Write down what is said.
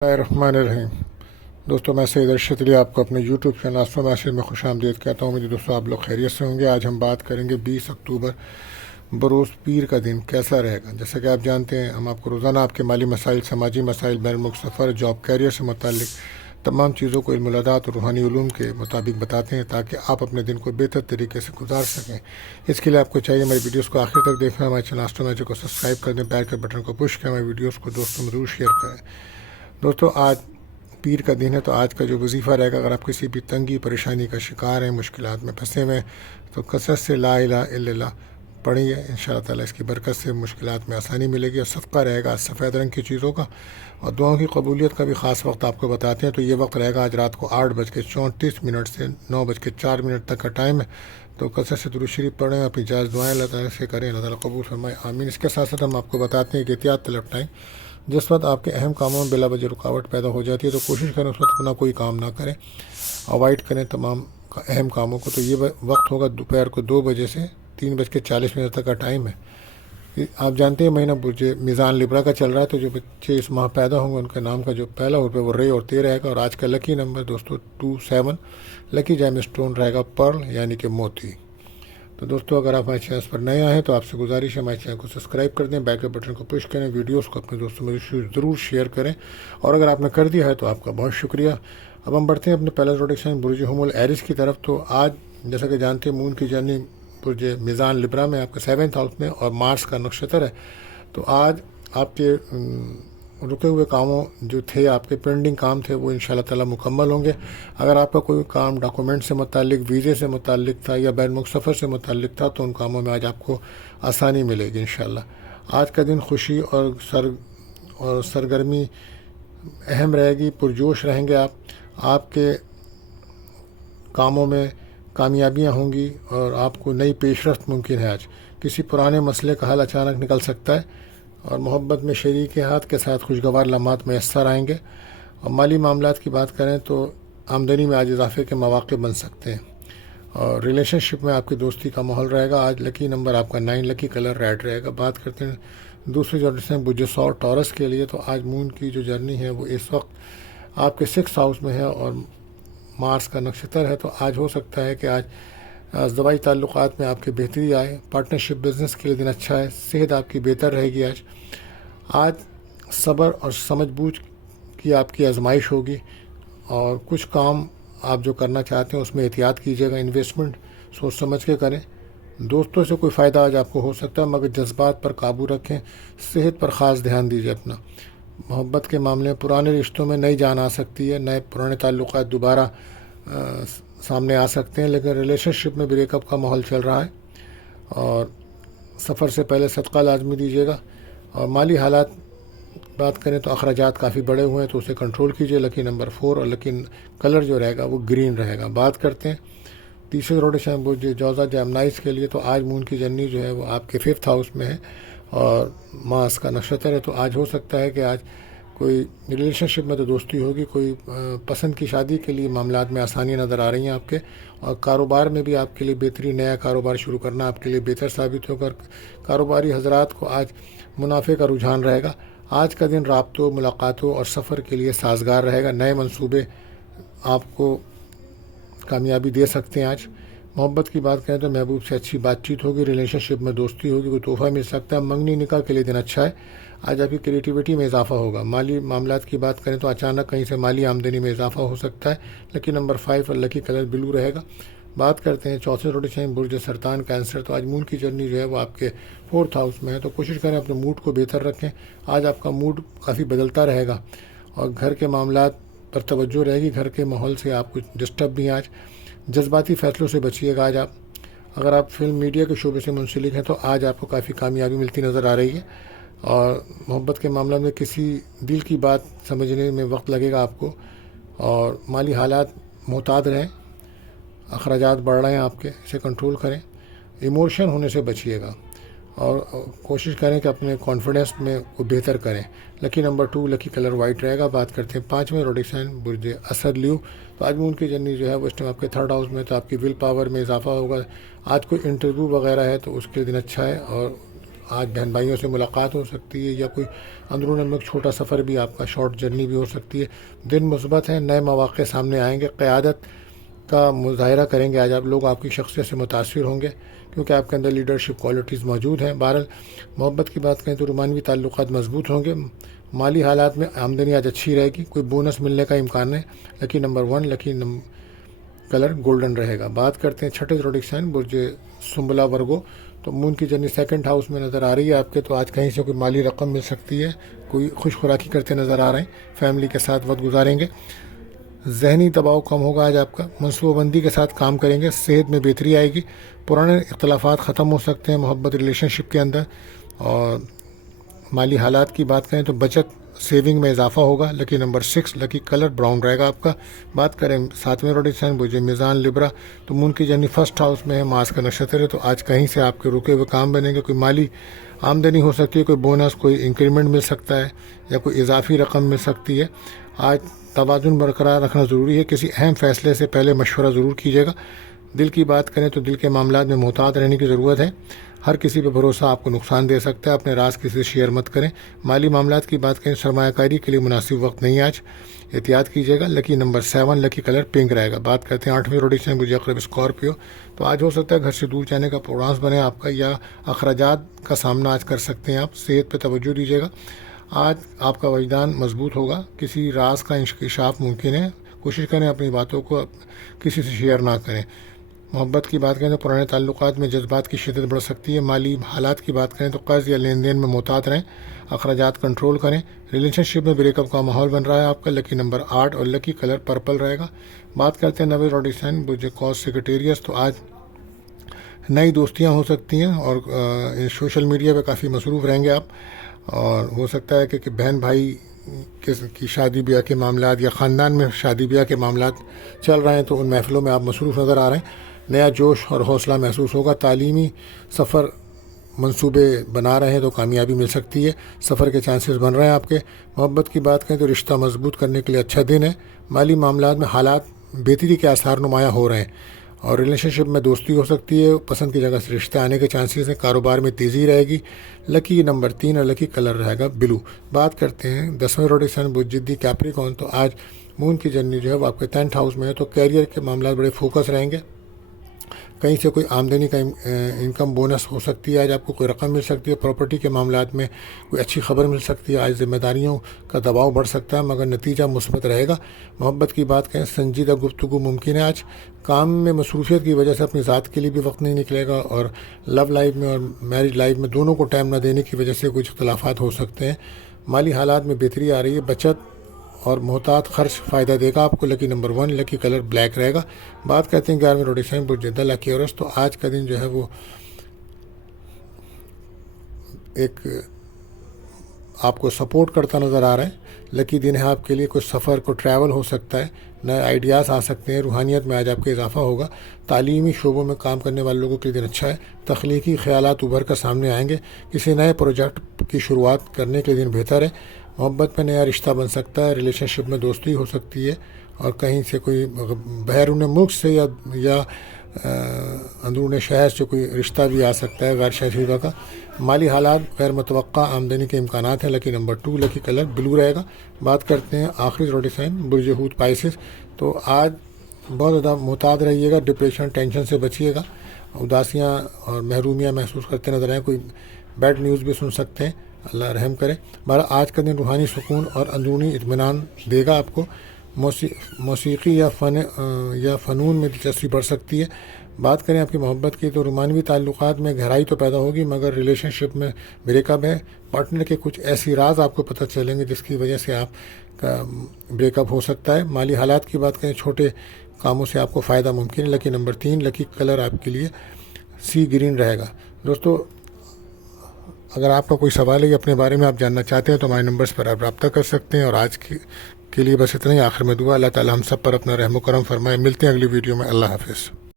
الرحمن الرحیم دوستوں، میں سید ارشد علی آپ کو اپنے یوٹیوب چینل آسما میسج میں خوش آمدید کہتا ہوں۔ امید دوستوں آپ لوگ خیریت سے ہوں گے۔ آج ہم بات کریں گے 20 اکتوبر بروز پیر کا دن کیسا رہے گا۔ جیسا کہ آپ جانتے ہیں، ہم آپ کو روزانہ آپ کے مالی مسائل، سماجی مسائل، بین الملک سفر، جاب، کیریئر سے متعلق تمام چیزوں کو علم الادات اور روحانی علوم کے مطابق بتاتے ہیں تاکہ آپ اپنے دن کو بہتر طریقے سے گزار سکیں۔ اس کے لیے آپ کو چاہیے میری ویڈیوز کو آخر تک دیکھنا، ہمارے چینل آسما میسج کو سبسکرائب کر دیں، بیل کے بٹن کو پش کریں، ہماری ویڈیوز کو دوستوں میں ضرور شیئر کریں۔ دوستوں، آج پیر کا دن ہے، تو آج کا جو وظیفہ رہے گا، اگر آپ کسی بھی تنگی پریشانی کا شکار ہیں، مشکلات میں پھنسے ہوئے ہیں، تو کثرت سے لا الہ الا اللہ پڑھیے۔ انشاءاللہ تعالیٰ اس کی برکت سے مشکلات میں آسانی ملے گی۔ اور صدقہ رہے گا آج سفید رنگ کی چیزوں کا، اور دعاؤں کی قبولیت کا بھی خاص وقت آپ کو بتاتے ہیں۔ تو یہ وقت رہے گا آج رات کو 8:34 سے 9:04 تک کا ٹائم ہے۔ تو کثرت سے درود شریف پڑھیں، اپنی جائز دعائیں اللہ تعالیٰ سے کریں، اللہ تعالیٰ قبول فرمائے، آمین۔ اس کے ساتھ ساتھ ہم آپ کو بتاتے ہیں کہ احتیاط طلب ٹائم، جس وقت آپ کے اہم کاموں میں بلا وجہ رکاوٹ پیدا ہو جاتی ہے تو کوشش کریں اس وقت اپنا کوئی کام نہ کریں، اوائڈ کریں تمام اہم کاموں کو۔ تو یہ وقت ہوگا دوپہر کو 2 بجے سے 3:40 تک کا ٹائم ہے۔ آپ جانتے ہیں مہینہ برج میزان لبرا کا چل رہا ہے، تو جو بچے اس ماہ پیدا ہوں گے ان کے نام کا جو پہلا حرف ہے وہ رے اور تے رہے گا۔ اور آج کا لکی نمبر دوستوں 27، لکی جیم اسٹون رہے گا پرل یعنی کہ موتی۔ تو دوستو، اگر آپ ہمارے چینل پر نئے آئے تو آپ سے گزارش ہے ہمارے چینل کو سبسکرائب کر دیں، بیل کے بٹن کو پش کریں، ویڈیوز کو اپنے دوستوں میں ضرور شیئر کریں، اور اگر آپ نے کر دیا ہے تو آپ کا بہت شکریہ۔ اب ہم بڑھتے ہیں اپنے پہلا پروڈکشن برج حمل ایرس کی طرف۔ تو آج جیسا کہ جانتے ہیں مون کی جرنی برج میزان لبرا میں آپ کے 7th ہاؤس میں اور مارس کا نکشتر ہے۔ تو آج آپ کے رکے ہوئے کاموں جو تھے، آپ کے پینڈنگ کام تھے، وہ انشاءاللہ تعالیٰ مکمل ہوں گے۔ اگر آپ کا کوئی کام ڈاکومنٹ سے متعلق، ویزے سے متعلق تھا یا بین ملک سفر سے متعلق تھا تو ان کاموں میں آج آپ کو آسانی ملے گی انشاءاللہ۔ آج کا دن خوشی اور سرگرمی اہم رہے گی، پرجوش رہیں گے آپ کے کاموں میں کامیابیاں ہوں گی اور آپ کو نئی پیش رفت ممکن ہے۔ آج کسی پرانے مسئلے کا حل اچانک نکل سکتا ہے، اور محبت میں شریک ہاتھ کے ساتھ خوشگوار لمحات میسر آئیں گے۔ اور مالی معاملات کی بات کریں تو آمدنی میں آج اضافے کے مواقع بن سکتے ہیں، اور ریلیشن شپ میں آپ کی دوستی کا ماحول رہے گا۔ آج لکی نمبر آپ کا 9، لکی کلر ریڈ رہے گا۔ بات کرتے ہیں دوسری جرنی برج سور ٹورس کے لیے۔ تو آج مون کی جو جرنی ہے وہ اس وقت آپ کے 6th ہاؤس میں ہے اور مارس کا نکشتر ہے۔ تو آج ہو سکتا ہے کہ آج ازدواجی تعلقات میں آپ کی بہتری آئے، پارٹنرشپ بزنس کے لیے دن اچھا ہے، صحت آپ کی بہتر رہے گی۔ آج صبر اور سمجھ بوجھ کی آپ کی آزمائش ہوگی، اور کچھ کام آپ جو کرنا چاہتے ہیں اس میں احتیاط کیجیے گا، انویسٹمنٹ سوچ سمجھ کے کریں۔ دوستوں سے کوئی فائدہ آج آپ کو ہو سکتا ہے، مگر جذبات پر قابو رکھیں، صحت پر خاص دھیان دیجیے اپنا۔ محبت کے معاملے میں پرانے رشتوں میں نئی جان آ سکتی ہے، نئے پرانے تعلقات دوبارہ سامنے آ سکتے ہیں، لیکن ریلیشن شپ میں بریک اپ کا ماحول چل رہا ہے، اور سفر سے پہلے صدقہ لازمی دیجیے گا۔ اور مالی حالات بات کریں تو اخراجات کافی بڑے ہوئے ہیں تو اسے کنٹرول کیجیے، لکی نمبر 4 اور لکی کلر جو رہے گا وہ گرین رہے گا۔ بات کرتے ہیں تیسرے روٹیشن برج جوزا جیمنائز کے لیے۔ تو آج مون کی جرنی جو ہے وہ آپ کے 5th ہاؤس میں ہے اور ماس کا نکشتر ہے۔ تو آج ہو سکتا ہے کہ آج کوئی ریلیشن شپ میں تو دوستی ہوگی، کوئی پسند کی شادی کے لیے معاملات میں آسانیاں نظر آ رہی ہیں آپ کے، اور کاروبار میں بھی آپ کے لیے بہتری، نیا کاروبار شروع کرنا آپ کے لیے بہتر ثابت ہوگا۔ کاروباری حضرات کو آج منافع کا رجحان رہے گا۔ آج کا دن رابطوں، ملاقاتوں اور سفر کے لیے سازگار رہے گا، نئے منصوبے آپ کو کامیابی دے سکتے ہیں۔ آج محبت کی بات کریں تو محبوب سے اچھی بات چیت ہوگی، ریلیشن شپ میں دوستی ہوگی، کوئی تحفہ مل سکتا ہے، منگنی نکاح کے لیے دن اچھا ہے۔ آج آپ کی کریٹیوٹی میں اضافہ ہوگا۔ مالی معاملات کی بات کریں تو اچانک کہیں سے مالی آمدنی میں اضافہ ہو سکتا ہے، لکی نمبر 5 اور لکی کلر بلو رہے گا۔ بات کرتے ہیں چوتھے روٹیشن برج سرطان کینسر۔ تو آج مون کی جرنی جو ہے وہ آپ کے 4th ہاؤس میں ہے، تو کوشش کریں اپنے موڈ کو بہتر رکھیں۔ آج آپ کا موڈ کافی بدلتا رہے گا، اور گھر کے معاملات پر توجہ رہے گی، گھر کے ماحول سے آپ کچھ ڈسٹرب بھی ہیں۔ آج جذباتی فیصلوں سے بچیے گا۔ آج اگر آپ فلم میڈیا کے شعبے سے منسلک ہیں تو آج آپ کو کافی کامیابی ملتی نظر آ رہی ہے، اور محبت کے معاملہ میں کسی دل کی بات سمجھنے میں وقت لگے گا آپ کو، اور مالی حالات محتاط رہیں، اخراجات بڑھ رہے ہیں آپ کے، اسے کنٹرول کریں، ایموشن ہونے سے بچیے گا، اور کوشش کریں کہ اپنے کانفیڈنس میں کو بہتر کریں۔ لکی نمبر 2، لکی کلر وائٹ رہے گا۔ بات کرتے ہیں 5ویں روٹیشن برج اسد لیو۔ تو آج مون کی جرنی جو ہے وہ اس ٹائم آپ کے 3rd ہاؤس میں، تو آپ کی ول پاور میں اضافہ ہوگا۔ آج کوئی انٹرویو وغیرہ ہے تو اس کے دن اچھا ہے، اور آج بہن بھائیوں سے ملاقات ہو سکتی ہے، یا کوئی اندرون ملک چھوٹا سفر بھی آپ کا، شارٹ جرنی بھی ہو سکتی ہے۔ دن مثبت ہے، نئے مواقع سامنے آئیں گے، قیادت کا مظاہرہ کریں گے آج آپ لوگ، آپ کی شخصیت سے متاثر ہوں گے کیونکہ آپ کے اندر لیڈرشپ کوالٹیز موجود ہیں۔ بہرحال محبت کی بات کریں تو رومانوی تعلقات مضبوط ہوں گے۔ مالی حالات میں آمدنی آج اچھی رہے گی، کوئی بونس ملنے کا امکان ہے۔ لکی نمبر 1، لکی کلر گولڈن رہے گا۔ بات کرتے ہیں چھٹے زوڈک سائن برج سنبلا ورگو، تو مون کی جرنی سیکنڈ ہاؤس میں نظر آ رہی ہے آپ کے، تو آج کہیں سے کوئی مالی رقم مل سکتی ہے، کوئی خوش خوراکی کرتے نظر آ رہے ہیں، فیملی کے ساتھ وقت گزاریں گے۔ ذہنی دباؤ کم ہوگا آج آپ کا، منصوبہ بندی کے ساتھ کام کریں گے، صحت میں بہتری آئے گی، پرانے اختلافات ختم ہو سکتے ہیں محبت ریلیشن شپ کے اندر۔ اور مالی حالات کی بات کریں تو بچت سیونگ میں اضافہ ہوگا۔ لکی نمبر 6، لکی کلر براؤن رہے گا آپ کا۔ بات کریں 7ویں زوڈک سائن برج میزان لبرا، تو مون کی جرنی فرسٹ ہاؤس میں ہے، ماس کا نشتر ہے، تو آج کہیں سے آپ کے رکے ہوئے کام بنیں گے، کوئی مالی آمدنی ہو سکتی ہے، کوئی بونس، کوئی انکریمنٹ مل سکتا ہے، یا کوئی اضافی رقم مل سکتی ہے۔ آج توازن برقرار رکھنا ضروری ہے، کسی اہم فیصلے سے پہلے مشورہ ضرور کیجیے گا۔ دل کی بات کریں تو دل کے معاملات میں محتاط رہنے کی ضرورت ہے، ہر کسی پہ بھروسہ آپ کو نقصان دے سکتا ہے، اپنے راز کسی سے شیئر مت کریں۔ مالی معاملات کی بات کریں، سرمایہ کاری کے لیے مناسب وقت نہیں آج، احتیاط کیجیے گا۔ لکی نمبر 7، لکی کلر پنک رہے گا۔ بات کرتے ہیں 8ویں زوڈک سائن برج عقرب اسکارپیو، تو آج ہو سکتا ہے گھر سے دور جانے کا پروگرام بنے آپ کا، یا اخراجات کا سامنا آج کر سکتے ہیں آپ، صحت پہ توجہ دیجیے گا۔ آج آپ کا وجدان مضبوط ہوگا، کسی راز کا انکشاف ممکن ہے، کوشش کریں اپنی باتوں کو کسی سے شیئر نہ کریں۔ محبت کی بات کریں تو پرانے تعلقات میں جذبات کی شدت بڑھ سکتی ہے۔ مالی حالات کی بات کریں تو قرض یا لین دین میں محتاط رہیں، اخراجات کنٹرول کریں۔ ریلیشن شپ میں بریک اپ کا ماحول بن رہا ہے آپ کا۔ لکی نمبر 8 اور لکی کلر پرپل رہے گا۔ بات کرتے ہیں 9ویں زوڈک سائن برج کوس سیکریٹریس، تو آج نئی دوستیاں ہو سکتی ہیں، اور سوشل میڈیا پہ کافی مصروف رہیں گے آپ، اور ہو سکتا ہے کہ بہن بھائی کی شادی بیاہ کے معاملات، یا خاندان میں شادی بیاہ کے معاملات چل رہے ہیں، تو ان محفلوں میں آپ مصروف نظر آ رہے ہیں۔ نیا جوش اور حوصلہ محسوس ہوگا۔ تعلیمی سفر منصوبے بنا رہے ہیں تو کامیابی مل سکتی ہے، سفر کے چانسز بن رہے ہیں آپ کے۔ محبت کی بات کریں تو رشتہ مضبوط کرنے کے لیے اچھا دن ہے۔ مالی معاملات میں حالات بہتری کے آثار نمایاں ہو رہے ہیں، اور ریلیشن شپ میں دوستی ہو سکتی ہے، پسند کی جگہ سے رشتہ آنے کے چانسز ہیں، کاروبار میں تیزی رہے گی۔ لکی نمبر 3 اور لکی کلر رہے گا بلو۔ بات کرتے ہیں 10ویں زوڈک سائن برج جدی کیپریکون، تو آج مون کی جرنی جو ہے وہ آپ کے 10th ہاؤس میں ہے، تو کیریئر کے معاملات بڑے فوکس رہیں گے، کہیں سے کوئی آمدنی کا انکم بونس ہو سکتی ہے، آج آپ کو کوئی رقم مل سکتی ہے، پراپرٹی کے معاملات میں کوئی اچھی خبر مل سکتی ہے، آج ذمہ داریوں کا دباؤ بڑھ سکتا ہے مگر نتیجہ مثبت رہے گا۔ محبت کی بات کریں سنجیدہ گفتگو ممکن ہے، آج کام میں مصروفیت کی وجہ سے اپنی ذات کے لیے بھی وقت نہیں نکلے گا، اور لو لائف میں اور میرج لائف میں دونوں کو ٹائم نہ دینے کی وجہ سے کچھ اختلافات ہو سکتے ہیں۔ مالی حالات میں بہتری آ رہی ہے، بچت اور محتاط خرچ فائدہ دے گا آپ کو۔ لکی نمبر 1، لکی کلر بلیک رہے گا۔ بات کرتے ہیں 11ویں زوڈک سائن برج جدہ لکیورس، تو آج کا دن جو ہے وہ ایک آپ کو سپورٹ کرتا نظر آ رہا ہے، لکی دن ہے آپ کے لیے، کوئی سفر کو ٹریول ہو سکتا ہے، نئے آئیڈیاز آ سکتے ہیں، روحانیت میں آج آپ کا اضافہ ہوگا۔ تعلیمی شعبوں میں کام کرنے والے لوگوں کے لیے دن اچھا ہے، تخلیقی خیالات ابھر کر سامنے آئیں گے، کسی نئے پروجیکٹ کی شروعات کرنے کے لیے دن بہتر ہے۔ محبت میں نیا رشتہ بن سکتا ہے، ریلیشن شپ میں دوستی ہو سکتی ہے، اور کہیں سے کوئی بیرون ملک سے یا اندرون شہر سے کوئی رشتہ بھی آ سکتا ہے غیر شادی شدہ کا۔ مالی حالات غیر متوقع آمدنی کے امکانات ہیں۔ لکی نمبر 2، لکی کلر بلو رہے گا۔ بات کرتے ہیں آخری زوڈک سائن برج حوت پائسس، تو آج بہت زیادہ محتاط رہیے گا، ڈپریشن ٹینشن سے بچیے گا، اداسیاں اور محرومیاں محسوس کرتے نظر آئیں، کوئی بیڈ نیوز بھی سن سکتے ہیں، اللہ رحم کرے۔ بہرحال آج کا دن روحانی سکون اور اندرونی اطمینان دے گا آپ کو۔ موسیقی یا فنون میں دلچسپی بڑھ سکتی ہے۔ بات کریں آپ کی محبت کی تو رومانوی تعلقات میں گہرائی تو پیدا ہوگی مگر ریلیشن شپ میں بریک اپ ہے، پارٹنر کے کچھ ایسی راز آپ کو پتہ چلیں گے جس کی وجہ سے آپ کا بریک اپ ہو سکتا ہے۔ مالی حالات کی بات کریں چھوٹے کاموں سے آپ کو فائدہ ممکن ہے۔ لکی نمبر 3، لکی کلر آپ کے لیے سی گرین رہے گا۔ دوستو اگر آپ کا کوئی سوال ہے یا اپنے بارے میں آپ جاننا چاہتے ہیں تو ہمارے نمبرز پر آپ رابطہ کر سکتے ہیں، اور آج کے لیے بس اتنا ہی۔ آخر میں دعا اللہ تعالی ہم سب پر اپنا رحم و کرم فرمائے۔ ملتے ہیں اگلی ویڈیو میں، اللہ حافظ۔